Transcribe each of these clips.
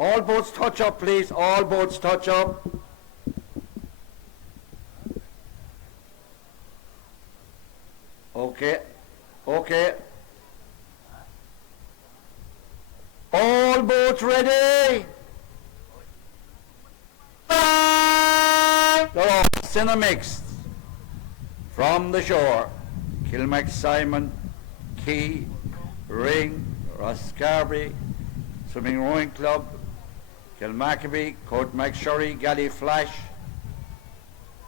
All boats touch up, please. All boats touch up. Okay. Okay. All boats ready. They're all in a mix. From the shore, Kilmac Simon, Key, Ring, Roscarbery, Swimming Rowing Club, Kilmackabee, Courtmac Shurry, Galley Flash,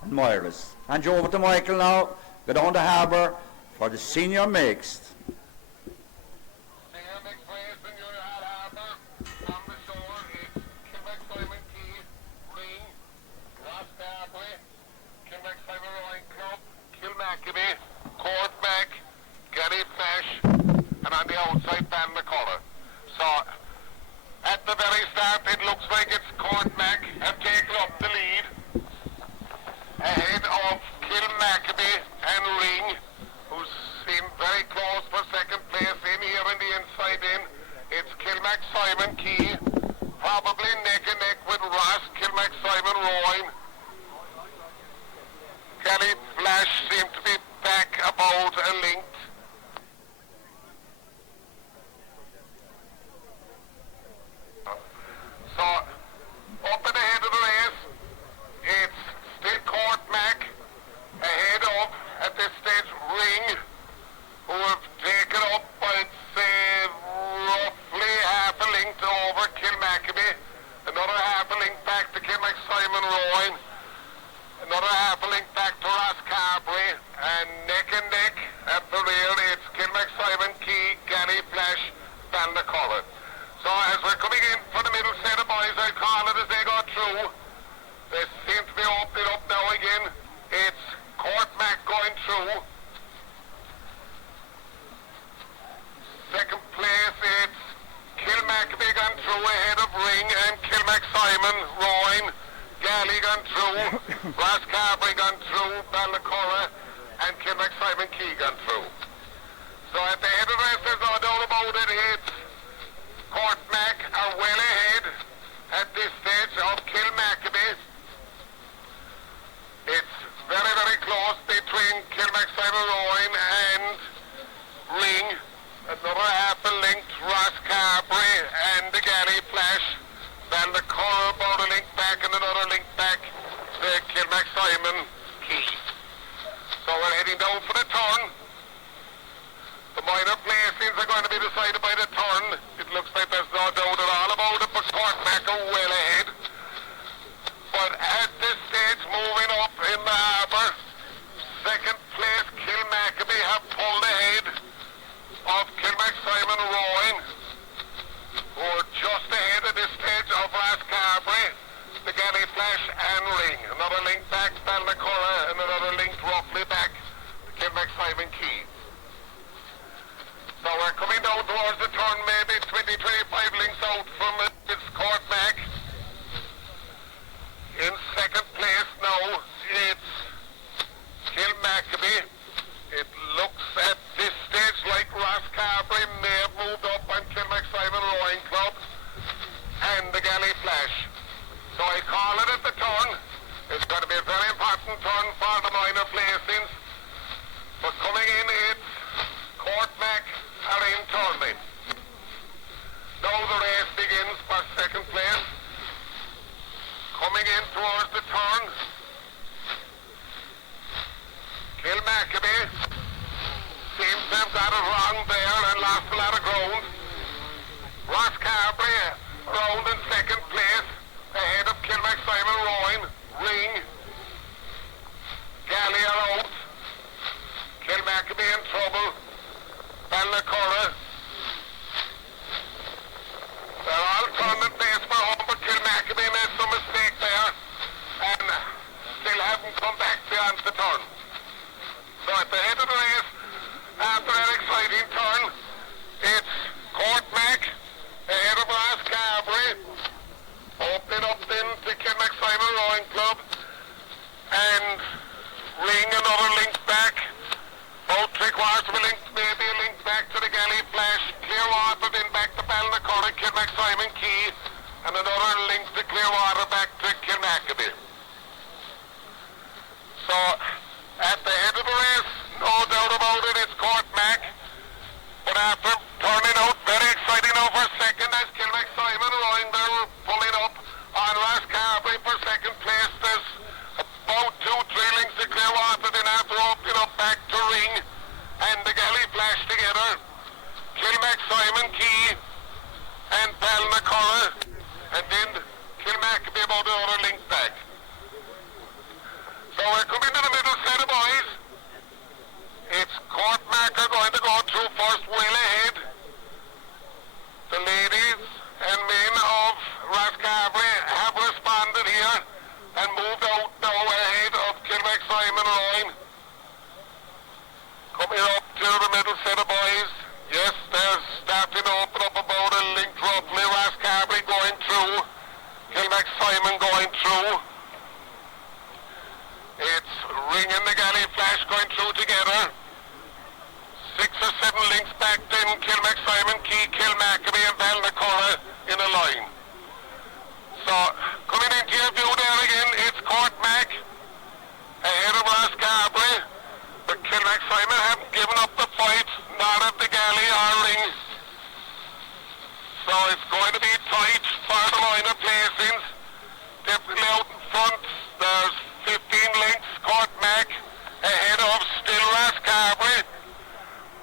and Moiras. Hand you over to Michael now. Go down to harbour for the senior mixed. Senior mixed race in your harbour. On the shore, it's Kilmac Simon, Key, Ring, Roscarbery, Kilmac Simon Rowing Club, Kilmackabee, Courtmac, Galley Flash, and on the outside, Ballycolor. So, at the very start, it looks like it's Courtmac have taken up the lead ahead of Kilmackabee and Ring, who seem very close for second place. In here in the inside it's Kilmac Simon Key, probably neck and neck with Ross, Kilmac Simon Rowing. Galley Flash seem to be back about a length. So, up at the head of the race, it's still Courtmac ahead of, at this stage, Ring, who have taken up, I'd say, roughly half a length over Kilmackabee, another half a length back to Kilmac Simon Rowing, another half a length back to Roscarbery, and neck at the rear, it's Kilmac Simon Key, Galley Flash, Ballycolor. So as we're coming in for the middle set of boys, I call it as they go through. They seem to be opening up now again. It's Courtmac going through. Second place, it's Kilmackabee gone through ahead of Ring and Kilmac Simon Rowing. Galley gone through. Roscarbery gone through. Ballycolor and Kilmac Simon Key gone through. So at the head of the rest, there's no doubt about it. It's Courtmac are well ahead at this stage of Kilmackabee. It's very, very close between Kilmac Simon Rowing and Ring. Another half a length, Roscarbery and the Galley Flash. Ballycolor about a link back and another link back to Kilmac Simon Key. So we're heading down for the turn. The minor placings are going to be decided by the turn. It looks like there's no doubt at all about it, but Courtmac are well ahead. But at this stage, moving up in the harbour, second place Kilmackabee have pulled ahead of Kilmac Simon Rowing, who are just ahead at this stage of Roscarbery, the Galley Flash and Ring. Another link back, Ballycolor, and another link roughly back to Kilmac Simon Key. So we're coming down towards the turn, maybe 20-25 links out from it. It's Courtmac. In second place now, it's Kilmackabee. It looks at this stage like Roscarbery may have moved up on Kilmac Simon Rowing Club and the Galley Flash. So I call it at the turn. It's going to be a very important turn for the minor placings. But coming in, it's Courtmac are in turning. Now the race begins for second place. Coming in towards the turn, Kilmackabee seems to have got it wrong there and lost a lot of ground. Roscarbery around in second place, ahead of Kilmac Simon Rowing. Ring, Galley are out. Kilmackabee in trouble. Ballycolor. They're all turning base for home, but Kilmackabee made some mistake there and still haven't come back beyond the turn. So at the head of the race, after an exciting turn, it's Courtmac ahead of Roscarbery, opening up then to Kilmac Simon Rowing Club, and Ring another link back. About three-quarters of a link, maybe a link back to the Galley Flash. Clearwater then back to Ballycolor, Kilmac Simon Key, and another Clearwater back to Kilmackabie. So, at the head of the race, no doubt about it, it's Court Mac. But after turning out, very exciting now for second as Kilmac Simon rowing there, pulling up on Rascarbery for second place. There's about 2-3 links to Clearwater, then after opening up back to Ring and the Galley Flash together. Kilmac Simon Key and Balnacorra, and then Kilmackabie about another link back. So we're coming to the middle set of boys. It's Court Mac are going to go through first, well ahead. The ladies and men of Rascarbery have responded here and moved out now ahead of Kilmac Simon Rowing. Coming up to the middle set of boys. Yes, they're starting to open up about a link roughly. Rascarbery going through. Kilmac Simon going through. It's Ring and the Galley Flash going through together. 6 or 7 links back then, Kilmac Simon Key, Kilmackabie and Balnacorra in a line. So, coming into your view there again, it's Court Mac ahead of Rascarbery. But Kilmac Simon haven't given up the fight, not at the Galley or Ring. So it's going to be tight for the line of placings. Definitely out in front, there's 15 links, Court Mac ahead of still Rascarbery.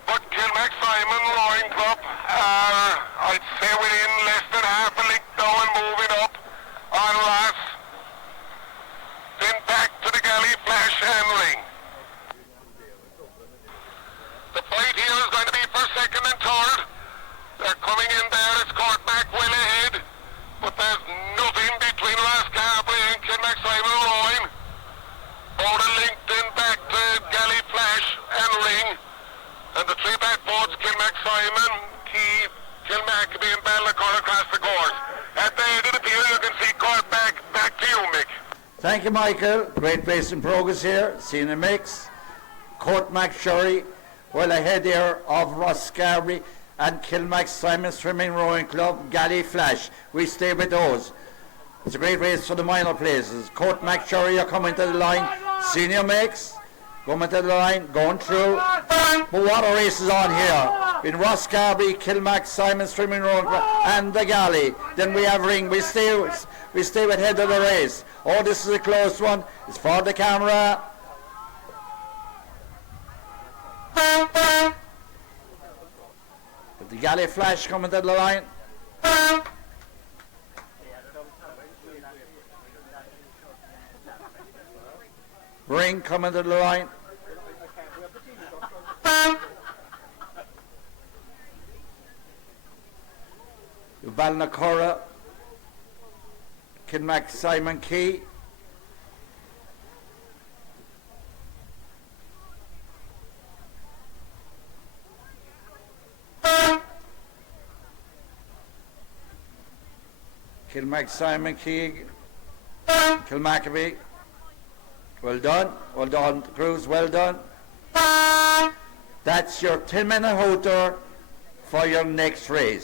But Kilmac Simon Rowing Club are, I'd say, within less than half a link now and moving up on Ross. Then back to the Galley Flash and Ring. The fight here is going to be for second and third. They're coming in there, it's Court Mac well ahead. But there's nothing between Rascarbery and Kilmac Simon Rowing. Bowden linked in back to Galley Flash and Ring. And the 3 back boats, Kilmac Simon, Key, Kilmackabie and Balnacorra across the course. At the end of the field, you can see Court Mac. Back to you, Mick. Thank you, Michael. Great race in progress here. Seen a mix. Court Mac Shurry well ahead here of Rascarbery and Kilmac Simon Swimming Rowing Club, Galley Flash. We stay with those. It's a great race for the minor places. Court Mac Shurry are coming to the line. Senior mix. Coming to the line, going through. But what a race is on here. In Rascarbery, Kilmac, Simon Swimming Road and the Galley. Then we have Ring. We stay with head of the race. Oh, this is a close one. It's for the camera. With the Galley Flash coming to the line. Ring coming to the line. Balnacorra, Kilmac Simon Key. Kilmac Simon Key, Kilmackabie. Well done, crews, well done. That's your 10-minute halter for your next race.